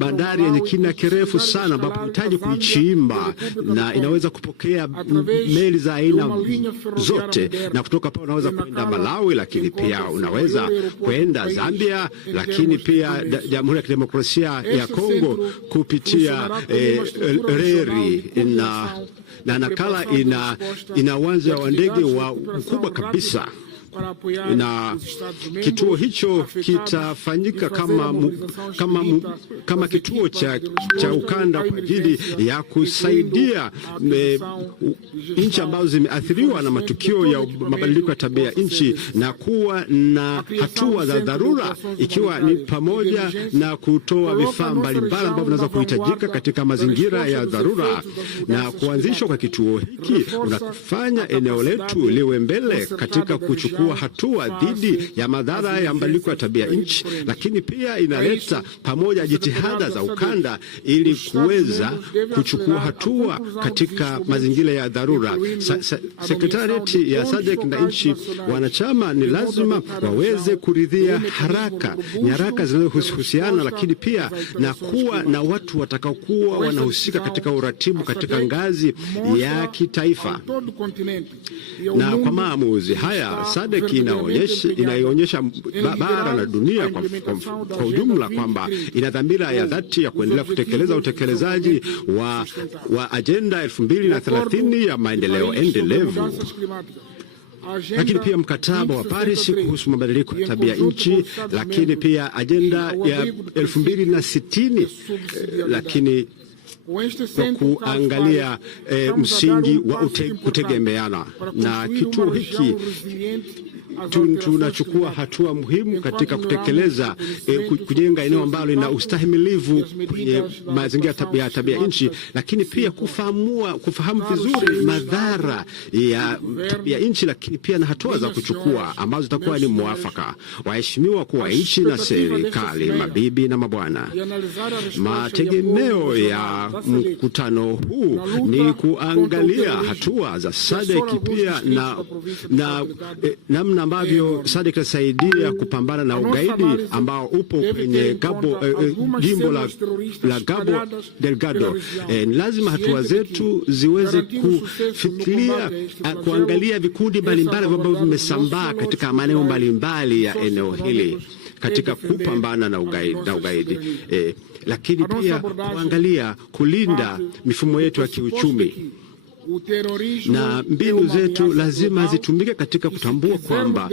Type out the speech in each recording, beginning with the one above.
bandari yenye kina kirefu sana ambapo unahitaji kuichimba na inaweza kupokea meli za aina zote, na kutoka pale unaweza kwenda Malawi, lakini pia unaweza kwenda Zambia, lakini pia Jamhuri ya Kidemokrasia ya Kongo kupitia reli na nakala ina uwanja wa ndege wa mkubwa kabisa, na kituo hicho kitafanyika kama kituo cha ukanda kwa ajili ya kusaidia nchi ambazo zimeathiriwa na matukio ya mabadiliko ya tabia nchi na kuwa na hatua za dharura, ikiwa ni pamoja na kutoa vifaa mbalimbali ambavyo vinaweza kuhitajika katika mazingira ya dharura. Na kuanzishwa kwa kituo hiki unafanya eneo letu liwe mbele katika kuchukua hatua dhidi ya madhara ya mabadiliko ya tabia nchi, lakini pia inaleta pamoja jitihada za ukanda ili kuweza kuchukua hatua katika mazingira ya dharura. Sekretarieti ya Sadc na nchi wanachama ni lazima waweze kuridhia haraka nyaraka zinazohusiana, lakini pia na kuwa na watu watakaokuwa wanahusika katika uratibu katika ngazi ya kitaifa. Na kwa maamuzi haya Sadc inaonyesha bara na dunia kwa ujumla kwamba ina dhamira ya dhati ya kuendelea kutekeleza utekelezaji wa ajenda 2030 ya maendeleo endelevu, lakini pia mkataba wa Paris kuhusu mabadiliko ya tabia nchi, lakini pia ajenda ya 2060, lakini kwa kuangalia msingi wa kutegemeana. Na kituo hiki tunachukua hatua muhimu katika kutekeleza kujenga eneo ambalo lina ustahimilivu kwenye mazingira ya tabia nchi, lakini pia kufahamu vizuri madhara ya tabia nchi, lakini pia na hatua za kuchukua ambazo zitakuwa ni mwafaka. Waheshimiwa kuwa nchi na serikali, mabibi na mabwana, mategemeo ya mkutano huu ni kuangalia hatua za Sadc pia na namna ambavyo Sadc itasaidia kupambana na ugaidi ambao upo kwenye jimbo la Cabo Delgado. Lazima hatua zetu ziweze kufikiria kuangalia vikundi mbalimbali ambavyo vimesambaa katika maeneo mbalimbali ya eneo hili katika kupambana na ugaidi. Lakini pia kuangalia kulinda mifumo yetu ya kiuchumi, na mbinu zetu lazima zitumike katika kutambua kwamba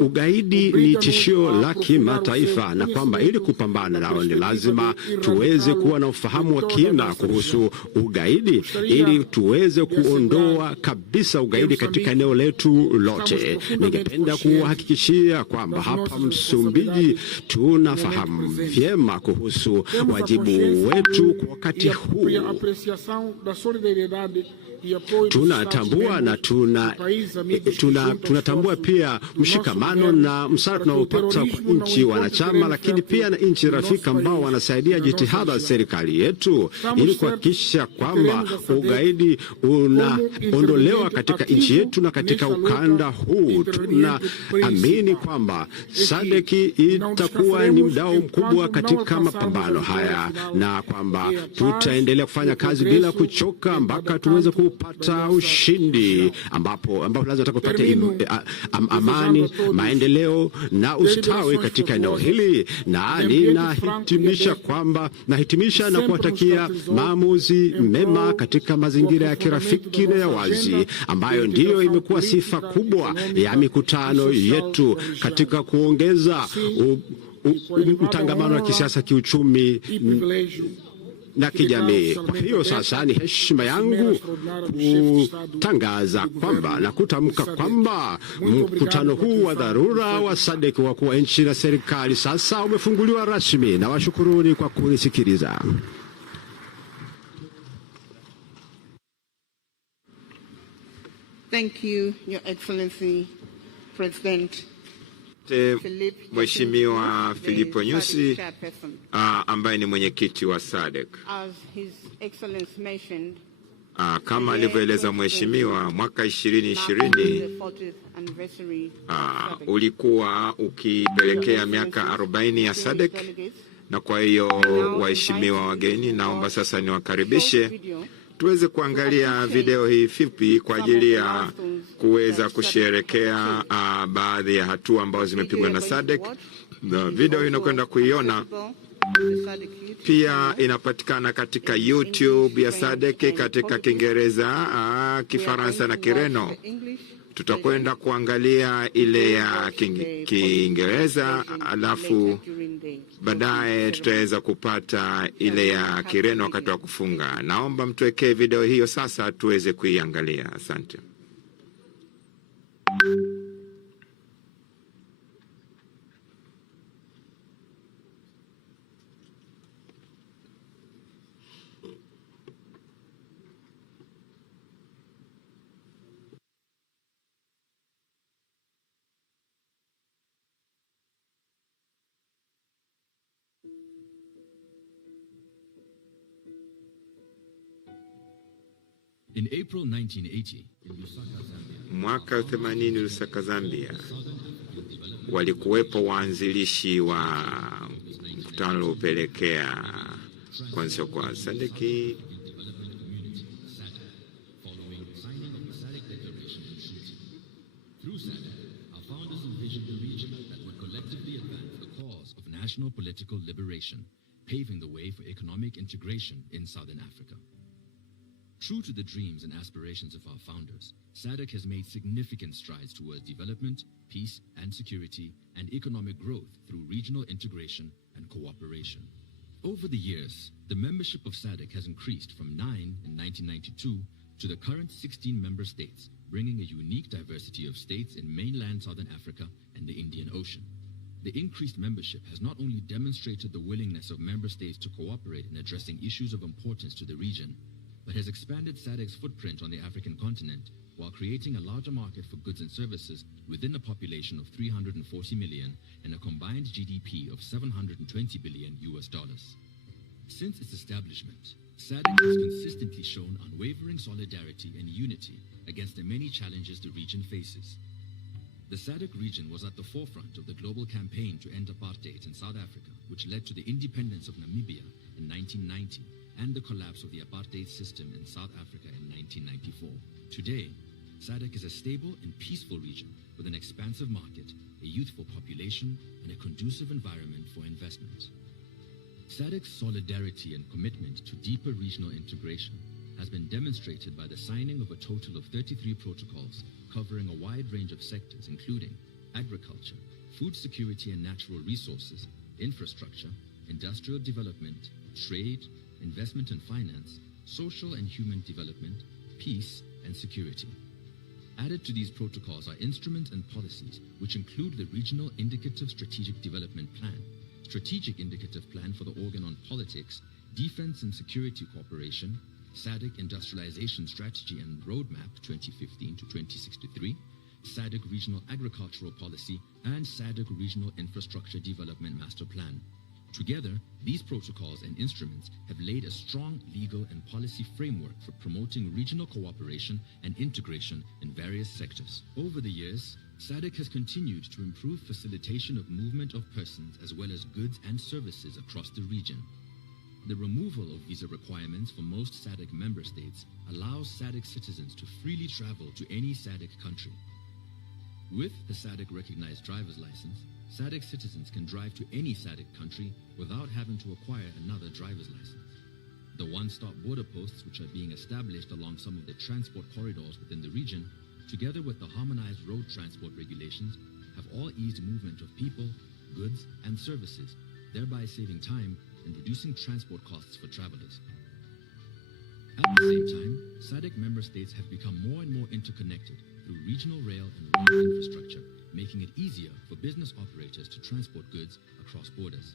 ugaidi ni tishio la kimataifa, na kwamba ili kupambana nao ni lazima tuweze kuwa na ufahamu wa kina kuhusu ugaidi ili tuweze kuondoa kabisa ugaidi katika eneo letu lote. Ningependa kuhakikishia kwamba hapa Msumbiji tunafahamu vyema kuhusu wajibu wetu kwa wakati huu. Tunatambua na tunatambua pia mshikamano na msaada tunaopata kwa nchi wanachama, lakini pia na nchi rafiki ambao wanasaidia jitihada za serikali yetu ili kuhakikisha kwamba ugaidi unaondolewa katika nchi yetu na katika ukanda huu. Tunaamini kwamba Sadc itakuwa ni mdau mkubwa katika mapambano haya, na kwamba tutaendelea kufanya kazi bila kuchoka mpaka tuweze kupata ushindi, ambapo lazima tupate amani, maendeleo na ustawi katika eneo hili. Na nahitimisha na kuwatakia maamuzi mema katika mazingira ya kirafiki na ya wazi, ambayo ndiyo imekuwa sifa kubwa ya mikutano yetu katika kuongeza utangamano wa kisiasa, kiuchumi na kijamii. Kwa hiyo sasa ni heshima yangu kutangaza kwamba na kutamka kwamba mkutano huu wa dharura wa Sadc wa wakuu wa nchi na serikali sasa umefunguliwa rasmi, na washukuruni kwa kunisikiliza. Thank you, Your Excellency, President Mheshimiwa Filipo Nyusi ambaye ni mwenyekiti wa Sadc. Kama alivyoeleza mheshimiwa, mwaka 2020 ulikuwa ukipelekea miaka 40 ya Sadc, Na kwa hiyo waheshimiwa wageni, naomba sasa niwakaribishe tuweze kuangalia video hii fupi kwa ajili ya kuweza kusherekea baadhi ya hatua ambazo zimepigwa na Sadc. Video hii inakwenda kuiona pia inapatikana katika YouTube ya Sadc katika Kiingereza, Kifaransa na Kireno. Tutakwenda kuangalia ile ya Kiingereza, alafu baadaye tutaweza kupata ile ya Kireno wakati wa kufunga. Naomba mtuwekee video hiyo sasa tuweze kuiangalia. Asante. In April 1980, in Lusaka, Zambia, Mwaka 80 Lusaka, Zambia, walikuwepo waanzilishi wa mkutano uliopelekea kuanzishwa kwa Sadc. following the signing of the Sadc Declaration and Treaty. Through Sadc, our founders envisioned a region that would collectively advance the cause of national political liberation, paving the way for economic integration in Southern Africa. True to the dreams and aspirations of our founders, Sadc has made significant strides towards development, peace and security, and economic growth through regional integration and cooperation. Over the years, the membership of Sadc has increased from 9 in 1992 to the current 16 member states, bringing a unique diversity of states in mainland Southern Africa and the Indian Ocean. The increased membership has not only demonstrated the willingness of member states to cooperate in addressing issues of importance to the region, but has expanded Sadc's footprint on the African continent while creating a larger market for goods and services within a population of 340 million and a combined GDP of $720 billion. Since its establishment, Sadc has consistently shown unwavering solidarity and unity against the many challenges the region faces. The Sadc region was at the forefront of the global campaign to end apartheid in South Africa, which led to the independence of Namibia in 1990 and the collapse of the apartheid system in South Africa in 1994. Today, Sadc is a stable and peaceful region with an expansive market, a youthful population, and a conducive environment for investment. Sadc's solidarity and commitment to deeper regional integration has been demonstrated by the signing of a total of 33 protocols covering a wide range of sectors including agriculture, food security and natural resources, infrastructure, industrial development, trade, investment and finance, social and human development, peace and security. Added to these protocols are instruments and policies which include the Regional Indicative Strategic Development Plan, Strategic Indicative Plan for the Organ on Politics, Defense and Security Cooperation, Sadc Industrialization Strategy and Roadmap 2015 to 2063, Sadc Regional Agricultural Policy, and Sadc Regional Infrastructure Development Master Plan. Together, these protocols and instruments have laid a strong legal and policy framework for promoting regional cooperation and integration in various sectors. Over the years, Sadc has continued to improve facilitation of movement of persons as well as goods and services across the region. The removal of visa requirements for most Sadc member states allows Sadc citizens to freely travel to any Sadc country. With the Sadc recognized driver's license, Sadc citizens can drive to any Sadc country without having to acquire another driver's license. The one-stop border posts which are being established along some of the transport corridors within the region, together with the harmonized road transport regulations, have all eased movement of people, goods, and services, thereby saving time and reducing transport costs for travelers. At the same time, Sadc member states have become more and more interconnected through regional rail and road infrastructure, making it easier for business operators to transport goods across borders.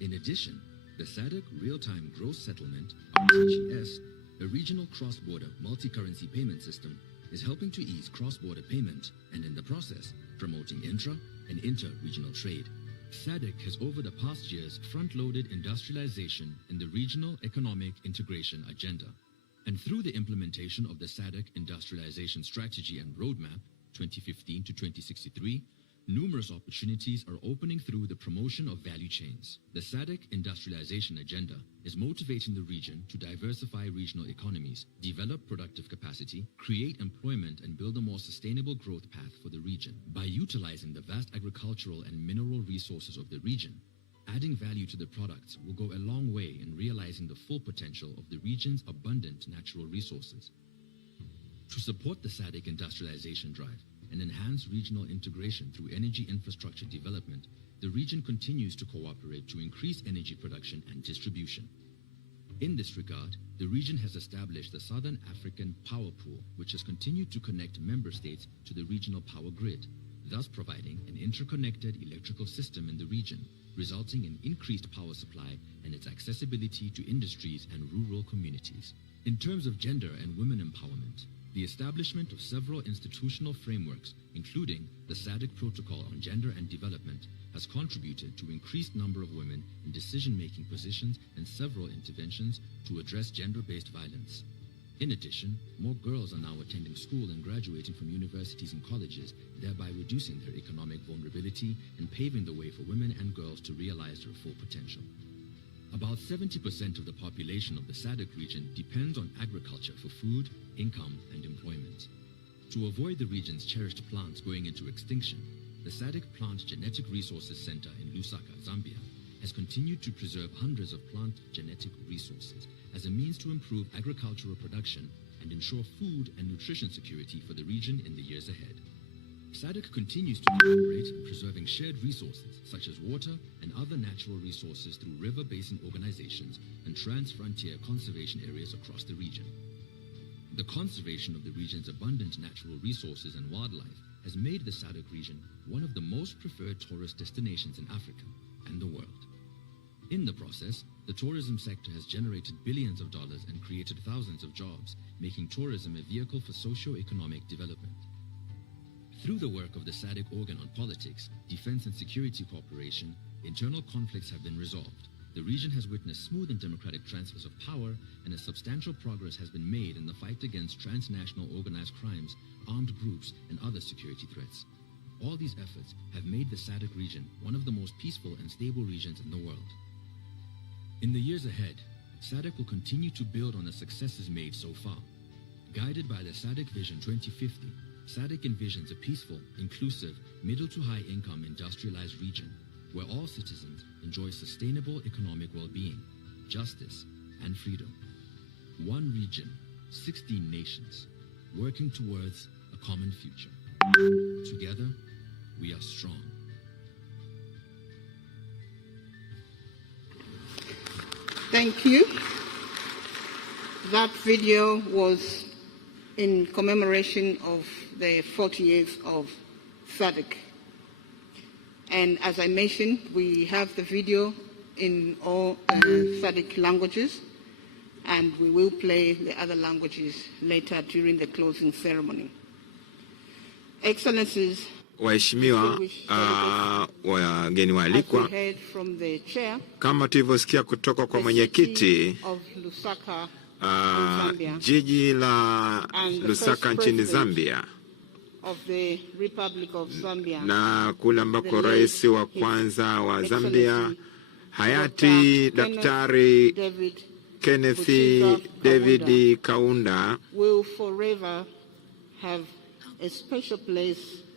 In addition, the Sadc Real-Time Gross Settlement, RTGS, a regional cross-border multi-currency payment system, is helping to ease cross-border payment and, in the process, promoting intra- and inter-regional trade. Sadc has over the past years front-loaded industrialization in the regional economic integration agenda. And through the implementation of the Sadc Industrialization Strategy and Roadmap 2015 to 2063, Numerous opportunities are opening through the promotion of value chains. The SADC industrialization agenda is motivating the region to diversify regional economies, develop productive capacity, create employment, and build a more sustainable growth path for the region. By utilizing the vast agricultural and mineral resources of the region, adding value to the products will go a long way in realizing the full potential of the region's abundant natural resources. To support the SADC industrialization drive and enhance regional integration through energy infrastructure development, the region continues to cooperate to increase energy production and distribution. In this regard, the region has established the Southern African Power Pool, which has continued to connect member states to the regional power grid, thus providing an interconnected electrical system in the region, resulting in increased power supply and its accessibility to industries and rural communities. In terms of gender and women empowerment, the establishment of several institutional frameworks, including the SADC Protocol on Gender and Development, has contributed to increased number of women in decision-making positions and several interventions to address gender-based violence. In addition, more girls are now attending school and graduating from universities and colleges, thereby reducing their economic vulnerability and paving the way for women and girls to realize their full potential. About 70% of the population of the SADC region depends on agriculture for food, income, and employment. To avoid the region's cherished plants going into extinction, the SADC Plant Genetic Resources Center in Lusaka, Zambia, has continued to preserve hundreds of plant genetic resources as a means to improve agricultural production and ensure food and nutrition security for the region in the years ahead. SADC continues to collaborate in preserving shared resources such as water and other natural resources through river basin organizations and trans-frontier conservation areas across the region. The conservation of the region's abundant natural resources and wildlife has made the SADC region one of the most preferred tourist destinations in Africa and the world. In the process, the tourism sector has generated billions of dollars and created thousands of jobs, making tourism a vehicle for socio-economic development. Through the work of the SADC organ on politics, defense and security cooperation, internal conflicts have been resolved. The region has witnessed smooth and democratic transfers of power, and a substantial progress has been made in the fight against transnational organized crimes, armed groups, and other security threats. All these efforts have made the SADC region one of the most peaceful and stable regions in the world. In the years ahead, SADC will continue to build on the successes made so far. Guided by the SADC Vision 2050, SADC envisions a peaceful, inclusive, middle to high income industrialized region where all citizens enjoy sustainable economic well-being, justice, and freedom. One region, 16 nations, working towards a common future. Together, we are strong. Thank you. That video was in commemoration of the 40 years of SADC. And as I mentioned, we have the video in all SADC languages, and we will play the other languages later during the closing ceremony. Excellencies, waheshimiwa, wageni waalikwa, kama tulivyosikia kutoka kwa mwenyekiti, jiji la Lusaka nchini Zambia na kule ambako rais wa kwanza wa Zambia hayati Daktari Kenneth David Kaunda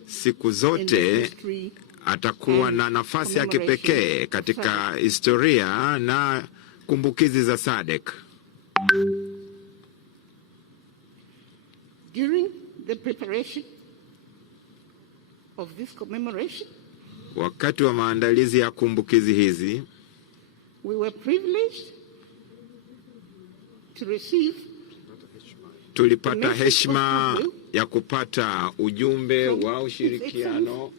siku zote atakuwa na nafasi ya kipekee katika historia na kumbukizi za SADC. During the preparation of this commemoration, wakati wa maandalizi ya kumbukizi hizi, we were privileged to receive, tulipata heshima ya kupata ujumbe wa ushirikiano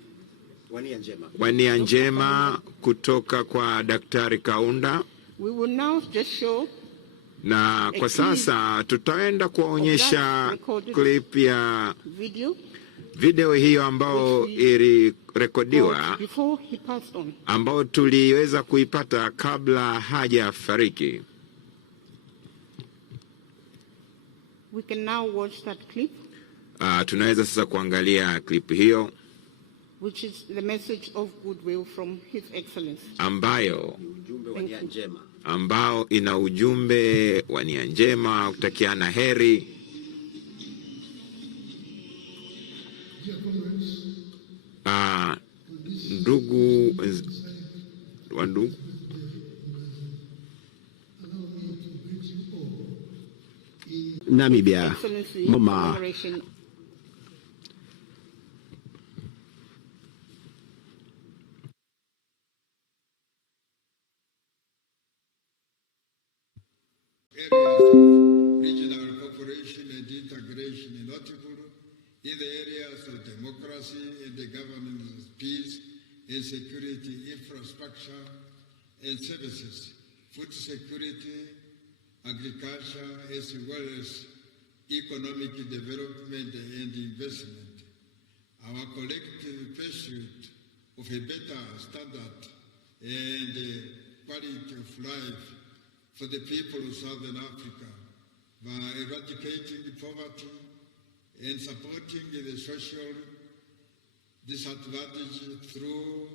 wa nia njema kutoka kwa Daktari Kaunda. We will now just show, na kwa sasa tutaenda kuonyesha clip ya video hiyo ambao ilirekodiwa, ambao tuliweza kuipata kabla hajafariki. We can now watch that clip. Tunaweza sasa kuangalia clip hiyo. which is the message of goodwill from His Excellency. ambao ina ujumbe wa nia njema kutakiana heri. Ndugu Namibia, Mama. Regional cooperation and integration, notable in the areas of democracy and the governance of peace and security, infrastructure and services, food security, agriculture, as well as economic development and investment. Our collective pursuit of a better standard and quality of life for the people of Southern Africa by eradicating poverty and supporting the social disadvantage through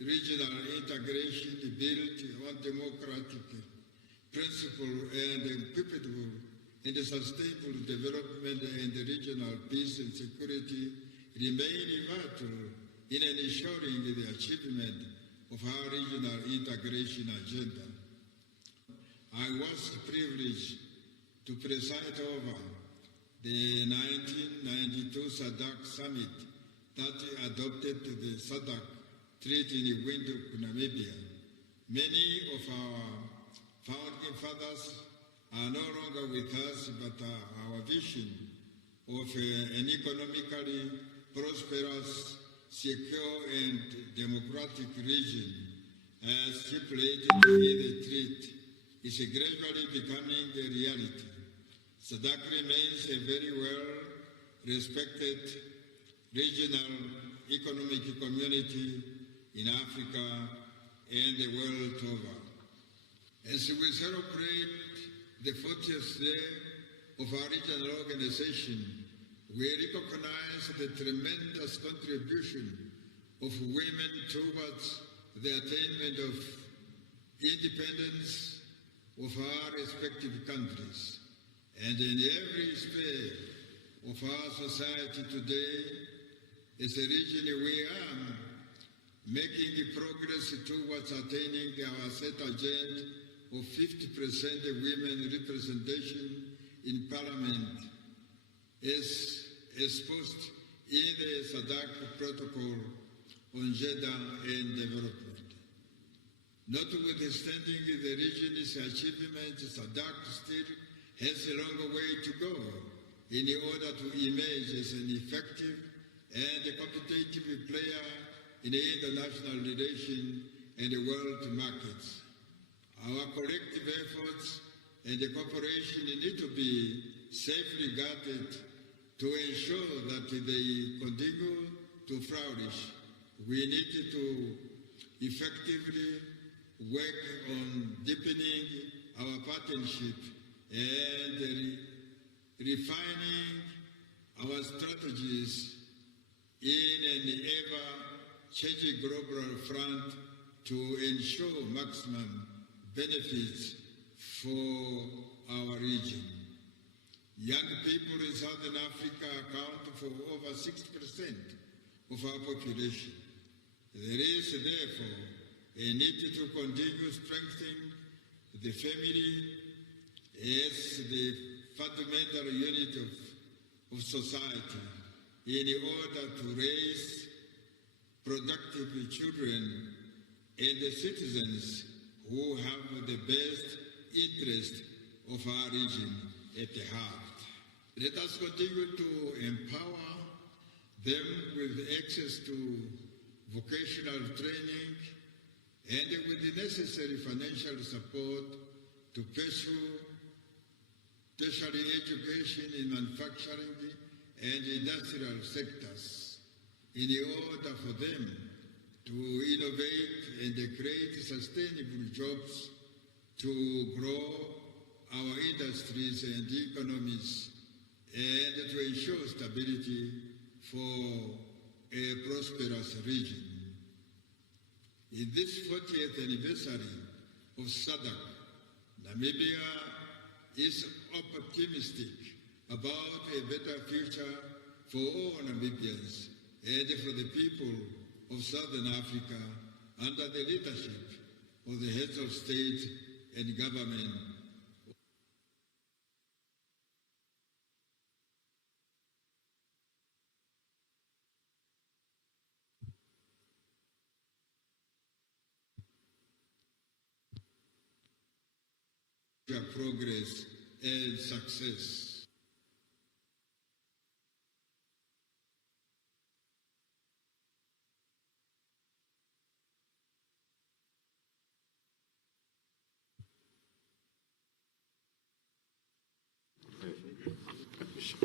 regional integration built on democratic principle and equitable and sustainable development and regional peace and security remain vital in ensuring the achievement of our regional integration agenda. I was privileged to preside over the 1992 Sadc Summit that adopted the Sadc Treaty in Windhoek, Namibia. Many of our founding fathers are no longer with us, but our vision of an economically prosperous, secure and democratic region as stipulated in the treaty is gradually becoming a reality. Sadc remains a very well-respected regional economic community in Africa and the world over. As we celebrate the 40th day of our regional organization, we recognize the tremendous contribution of women towards the attainment of independence of our respective countries. And in every sphere of our society today, as a region, we are making progress towards attaining our set agenda of 50% women representation in Parliament, as exposed in the Sadc Protocol on Gender and Development. Notwithstanding the region's achievement, Sadc still has a long way to go in order to emerge as an effective and a competitive player in international relations and the world markets. Our collective efforts and the cooperation need to be safely guarded to ensure that they continue to flourish. We need to effectively work on deepening our partnership and refining our strategies in an ever-changing global front to ensure maximum benefits for our region. Young people in Southern Africa account for over 60% of our population. There is therefore a need to continue strengthening the family as the fundamental unit of society in order to raise productive children and the citizens who have the best interest of our region at the heart. Let us continue to empower them with access to vocational training and with the necessary financial support to pursue tertiary education in manufacturing and industrial sectors in order for them to innovate and create sustainable jobs to grow our industries and economies and to ensure stability for a prosperous region. In this 40th anniversary of Sadc, Namibia is optimistic about a better future for all Namibians and for the people of Southern Africa under the leadership of the heads of state and government. Progress and success.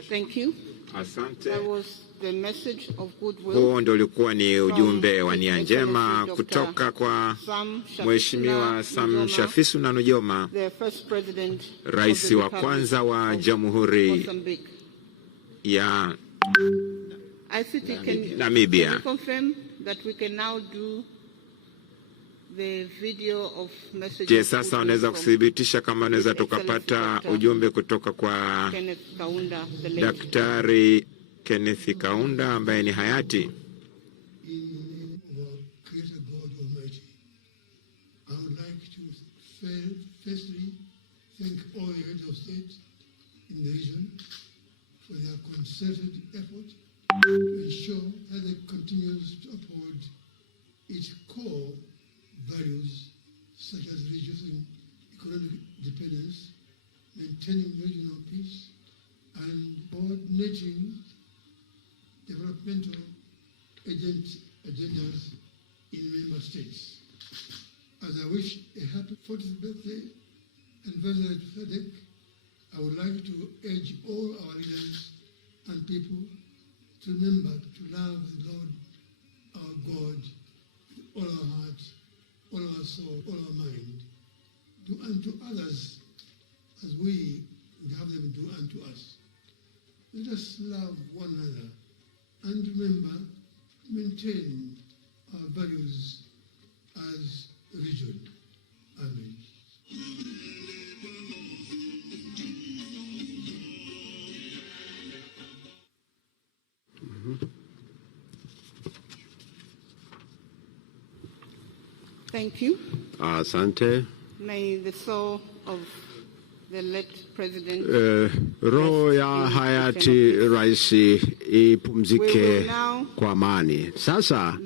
Thank you. Asante. That was the message of goodwill. Huo ndio ulikuwa ni ujumbe wa nia njema kutoka kwa Mheshimiwa Sam Shafisu na Nujoma, Rais wa kwanza wa Jamhuri ya Namibia. Je, sasa unaweza kuthibitisha kama unaweza tukapata ujumbe kutoka kwa Daktari Kenneth Kaunda ambaye ni hayati? Firstly, thank all the heads of state in the region for their concerted effort to ensure that it continues to uphold its core values such as reducing economic dependence, maintaining regional peace, and coordinating developmental agendas in member states. As I wish a happy 40th birthday anniversary to Sadc, I would like to urge all our leaders and people to remember to love the Lord our God with all our heart, all our soul, all our mind. Do unto others as we would have them do unto us. Let us love one another and remember to maintain our values as a region. Amen. Thank you. Asante. May the soul of the late president roho ya hayati Rais ipumzike kwa amani. Sasa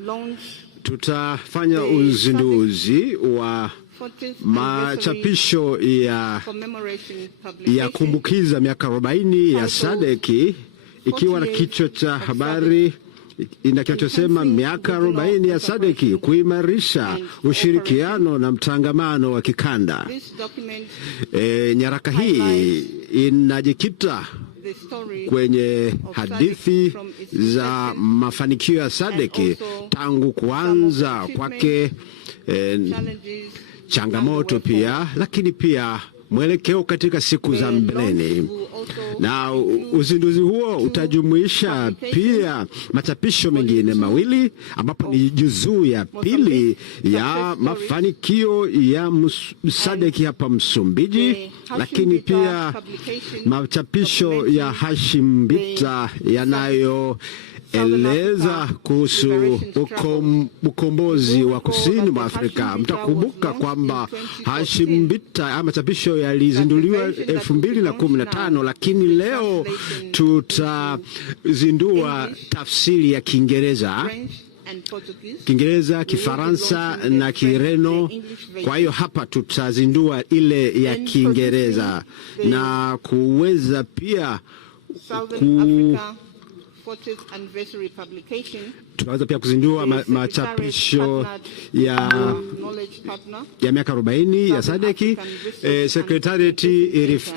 tutafanya uzinduzi wa machapisho ya kumbukiza miaka 40 ya Sadc, ikiwa na kichwa cha habari kinachosema miaka 40 ya Sadc kuimarisha ushirikiano na mtangamano wa kikanda. Nyaraka hii inajikita kwenye hadithi za mafanikio ya Sadc tangu kuanza kwake, changamoto pia, lakini pia mwelekeo katika siku za mbeleni. Na uzinduzi huo utajumuisha pia machapisho mengine mawili, ambapo ni juzuu ya pili ya mafanikio ya Sadc hapa Msumbiji, lakini pia machapisho ya Hashimbita yanayo eleza kuhusu ukombozi wa kusini mwa Afrika. Mtakumbuka kwamba Hashimbita machapisho yalizinduliwa 2015, lakini leo tutazindua tafsiri ya Kiingereza, Kifaransa na Kireno. Kwa hiyo hapa tutazindua ile ya Kiingereza na kuweza pia tunaweza pia kuzindua machapisho ya miaka 40 ya Sadc. Secretariat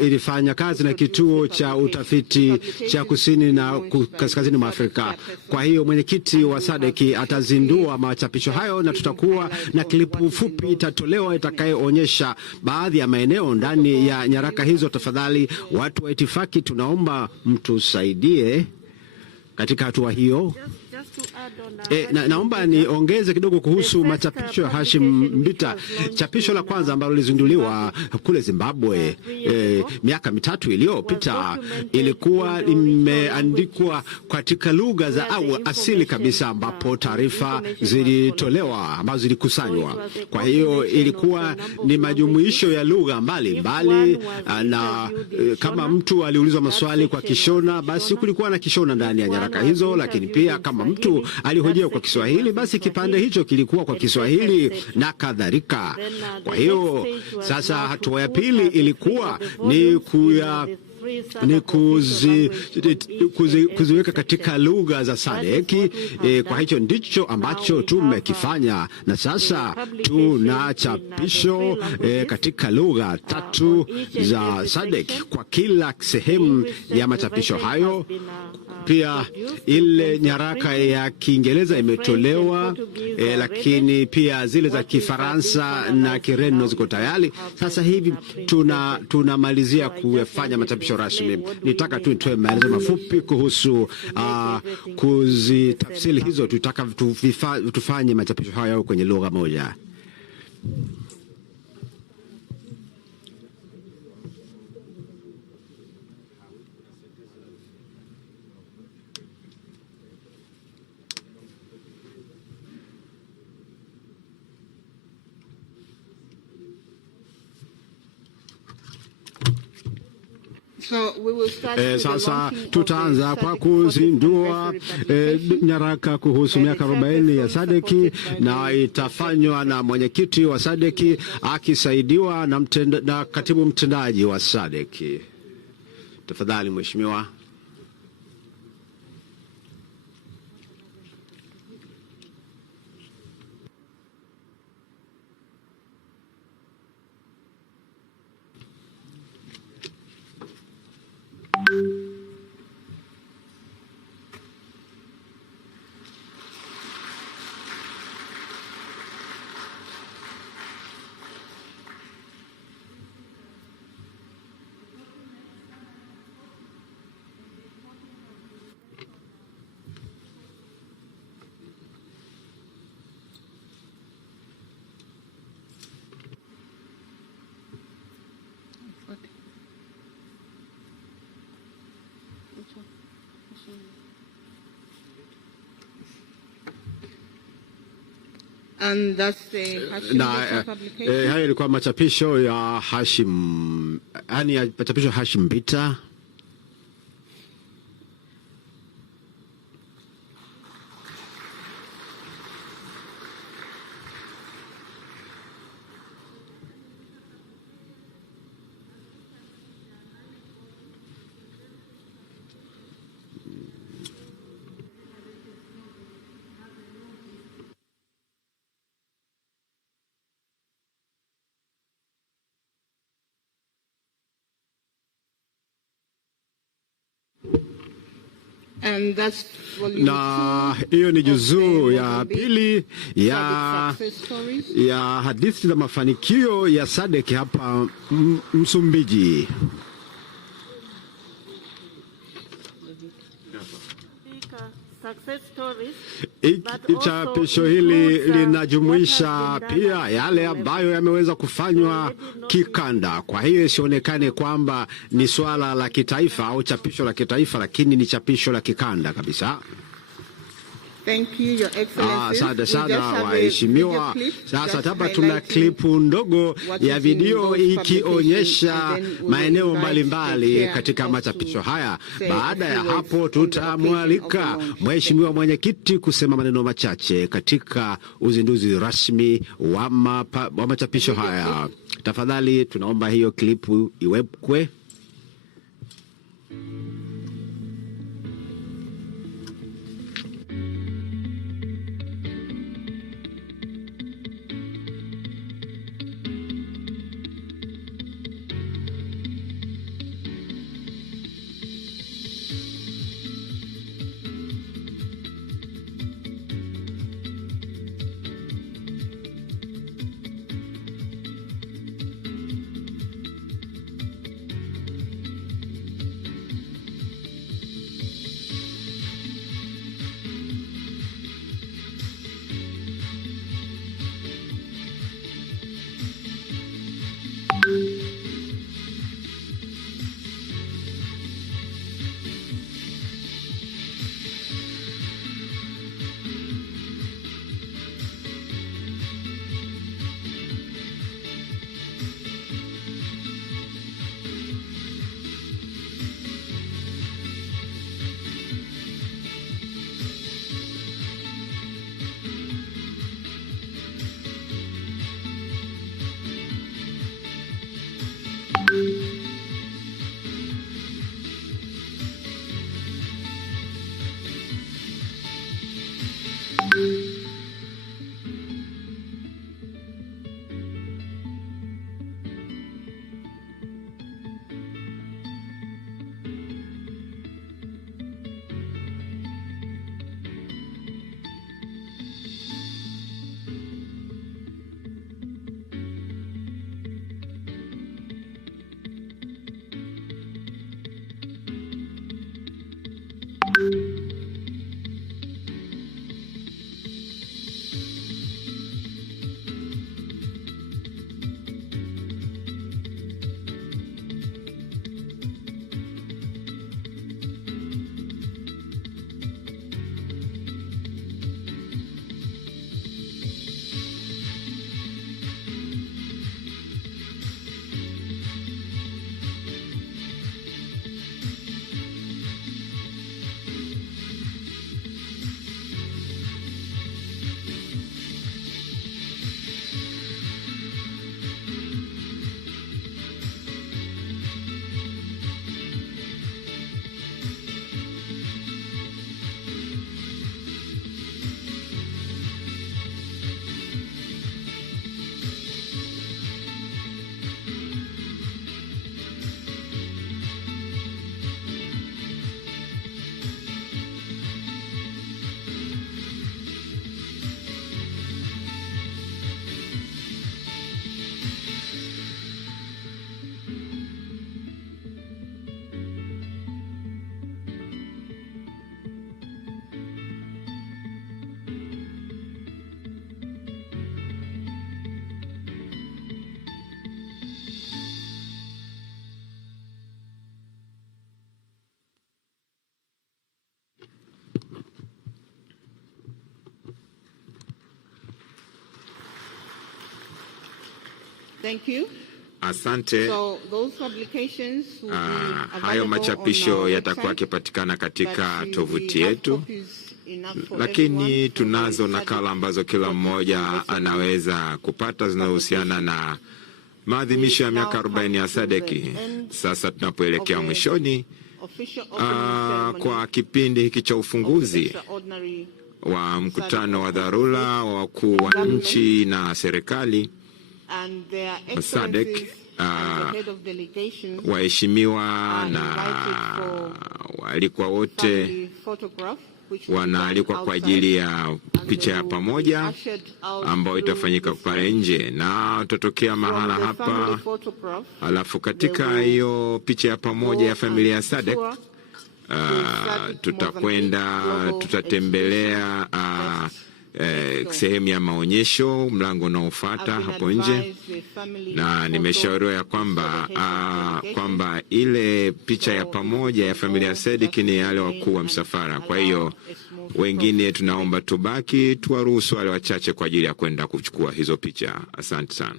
ilifanya kazi na kituo cha utafiti cha kusini na kaskazini mwa Afrika. Kwa hiyo mwenyekiti wa Sadc atazindua machapisho hayo, na tutakuwa na klipu fupi itatolewa itakayoonyesha baadhi ya maeneo ndani ya nyaraka hizo. Tafadhali watu wa itifaki, tunaomba mtusaidie katika hatua hiyo. Just to Naomba niongeze kidogo kuhusu machapisho ya Hashim Mbita. Chapisho la kwanza ambalo lilizinduliwa kule Zimbabwe miaka 3 iliyopita ilikuwa limeandikwa katika lugha za asili kabisa, ambapo taarifa zilitolewa ambazo zilikusanywa. Kwa hiyo ilikuwa ni majumuisho ya lugha mbalimbali, na kama mtu aliulizwa maswali kwa Kishona, basi kulikuwa na Kishona ndani ya nyaraka hizo, lakini pia kama mtu alihojiwa kwa Kiswahili, basi kipande hicho kilikuwa kwa Kiswahili na kadhalika. Kwa hiyo sasa hatua ya pili ilikuwa ni kuziweka katika lugha za Sadc. Kwa hicho ndicho ambacho tumekifanya, na sasa tuna chapisho katika lugha 3 za Sadc kwa kila sehemu ya machapisho hayo. Pia ile nyaraka ya Kiingereza imetolewa, lakini pia zile za Kifaransa na Kireno ziko tayari. Sasa hivi tunamalizia kufanya machapisho rasmi. Nitaka tu nitoe maelezo mafupi kuhusu kuzitafsiri hizo. Tutaka tufanye machapisho hayo kwenye lugha moja. Sasa tutaanza kwa kuzindua nyaraka kuhusu miaka 40 ya Sadc, na itafanywa na mwenyekiti wa Sadc akisaidiwa na katibu mtendaji wa Sadc. Tafadhali mheshimiwa. And that's the hayo ilikuwa machapisho ya Hashim, yani machapisho ya Hashim Mbita. Na hiyo ni juzuu ya pili ya hadithi za mafanikio ya Sadc hapa Msumbiji. Chapisho hili linajumuisha pia yale ambayo yameweza kufanywa kikanda. Kwa hiyo isionekane kwamba ni swala la kitaifa au chapisho la kitaifa, lakini ni chapisho la kikanda kabisa. Thank you, Your Excellency. Asante sana waheshimiwa. Sasa hapa tuna klipu ndogo ya video ikionyesha maeneo mbalimbali katika machapisho haya. Baada ya hapo tutamwalika mheshimiwa mwenyekiti kusema maneno machache katika uzinduzi rasmi wa machapisho haya. Tafadhali tunaomba hiyo klipu iwekwe. Thank you. Asante. So those publications will be hayo machapisho yatakuwa yakipatikana katika tovuti yetu, lakini tunazo nakala ambazo kila mmoja anaweza kupata zinazohusiana na maadhimisho ya miaka 40 ya Sadc. Sasa tunapoelekea mwishoni kwa kipindi hiki cha ufunguzi wa mkutano wa dharura wa wakuu wa nchi na serikali Sadc, waheshimiwa na waalikwa wote wanaalikwa kwa ajili ya picha ya pamoja ambayo itafanyika pale nje, na tutatokea mahala hapa. Alafu katika hiyo picha ya pamoja ya familia ya Sadc tutatembelea sehemu ya maonyesho, mlango unaofuata hapo nje, na nimeshauriwa ya kwamba ile picha ya pamoja ya familia ya Sadc ni yale wakuu wa msafara. Kwa hiyo wengine tunaomba tubaki, tuwaruhusu wale wachache kwa ajili ya kwenda kuchukua hizo picha. Asante sana.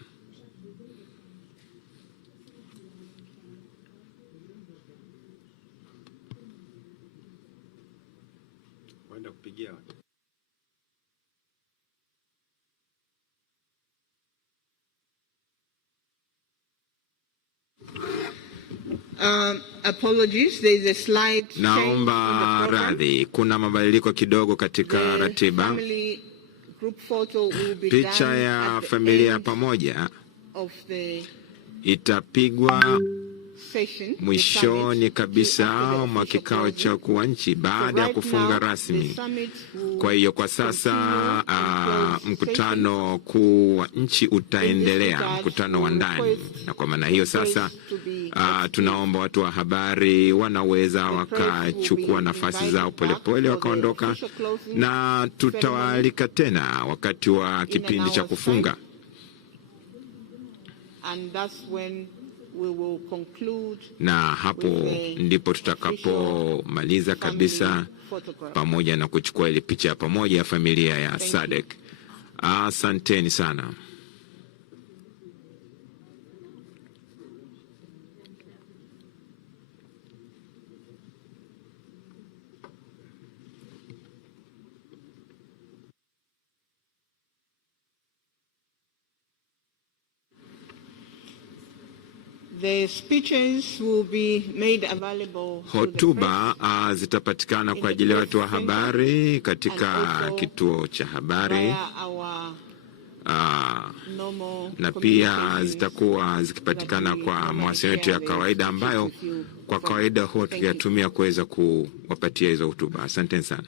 Apologies, there is a slight change. Naomba radhi, kuna mabadiliko kidogo katika ratiba. Picha ya familia pamoja itapigwa mwishoni kabisa mwa kikao cha wakuu wa nchi baada ya kufunga rasmi. Kwa hiyo kwa sasa mkutano kuu wa nchi utaendelea, mkutano wa ndani, na kwa maana hiyo sasa tunaomba watu wa habari wanaweza wakachukua nafasi zao polepole wakaondoka, na tutawaalika tena wakati wa kipindi cha kufunga. Na hapo ndipo tutakapomaliza kabisa pamoja na kuchukua ile picha pamoja ya familia ya Sadc. Asanteni sana. The speeches will be made available. Hotuba zitapatikana kwa ajili ya watu wa habari katika kituo cha habari, na pia zitakuwa zikipatikana kwa mawasiliano yetu ya kawaida ambayo kwa kawaida huwa tukiyatumia kuweza kuwapatia hizo hotuba. Asante sana.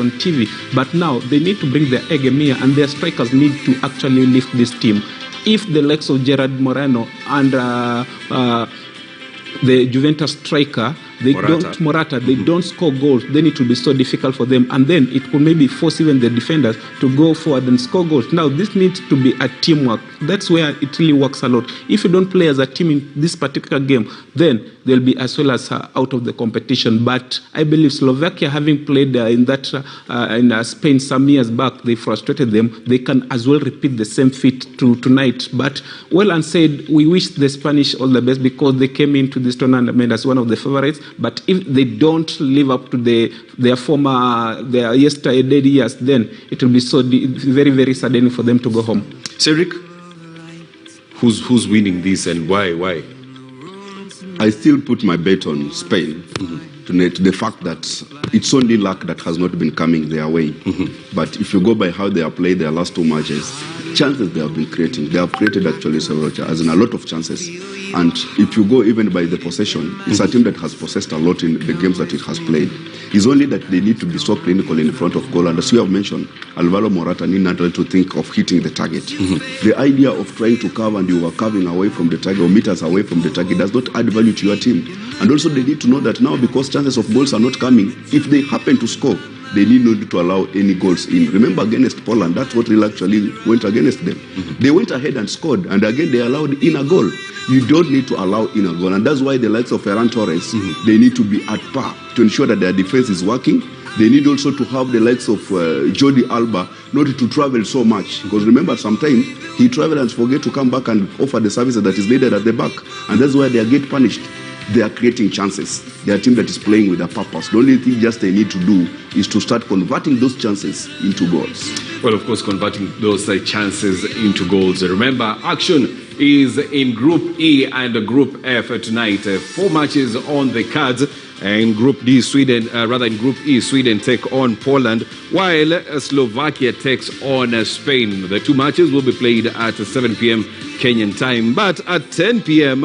On TV, but now they need to bring their hegemia, and their strikers need to actually lift this team. If the likes of Gerard Moreno and the Juventus striker Morata, they don't score goals, then it will be so difficult for them, and then it could maybe force even the defenders to go forward and score goals. Now, this needs to be a teamwork. That's where it really works a lot. If you don't play as a team in this particular game, then they'll be as well as out of the competition. But I believe Slovakia, having played in Spain some years back, they frustrated them. They can as well repeat the same feat tonight. But well unsaid, we wish the Spanish all the best because they came into this tournament as one of the favorites. But if they don't live up to their yesterday years, then it will be so very, very saddening for them to go home. Cedric, who's winning this and why? I still put my bet on Spain to the fact that it's only luck that has not been coming their way. But if you go by how they have played their last two matches, chances they have been creating. They have created actually several chances, and a lot of chances. And if you go even by the possession, it's a team that has possessed a lot in the games that it has played. It's only that they need to be so clinical in front of goal. And as you have mentioned, Alvaro Morata need not to think of hitting the target. The idea of trying to curve and you are curving away from the target or meters away from the target does not add value to your team. And also they need to know that now, because chances of goals are not coming, if they happen to score, they need not to allow any goals in. Remember against Poland, that's what really actually went against them. They went ahead and scored, and again they allowed in a goal. You don't need to allow in a goal, and that's why the likes of Ferran Torres, they need to be at par to ensure that their defense is working. They need also to have the likes of Jordi Alba not to travel so much, because remember sometimes he travel and forget to come back and offer the services that is needed at the back, and that's why they get punished. They are creating chances. They are a team that is playing with a purpose. The only thing just they need to do is to start converting those chances into goals. Well, of course, converting those chances into goals. Remember, action is in Group E and Group F tonight. 4 matches on the cards. In Group D, in Group E, Sweden take on Poland, while Slovakia takes on Spain. The 2 matches will be played at 7 p.m. Kenyan time, but at 10 p.m.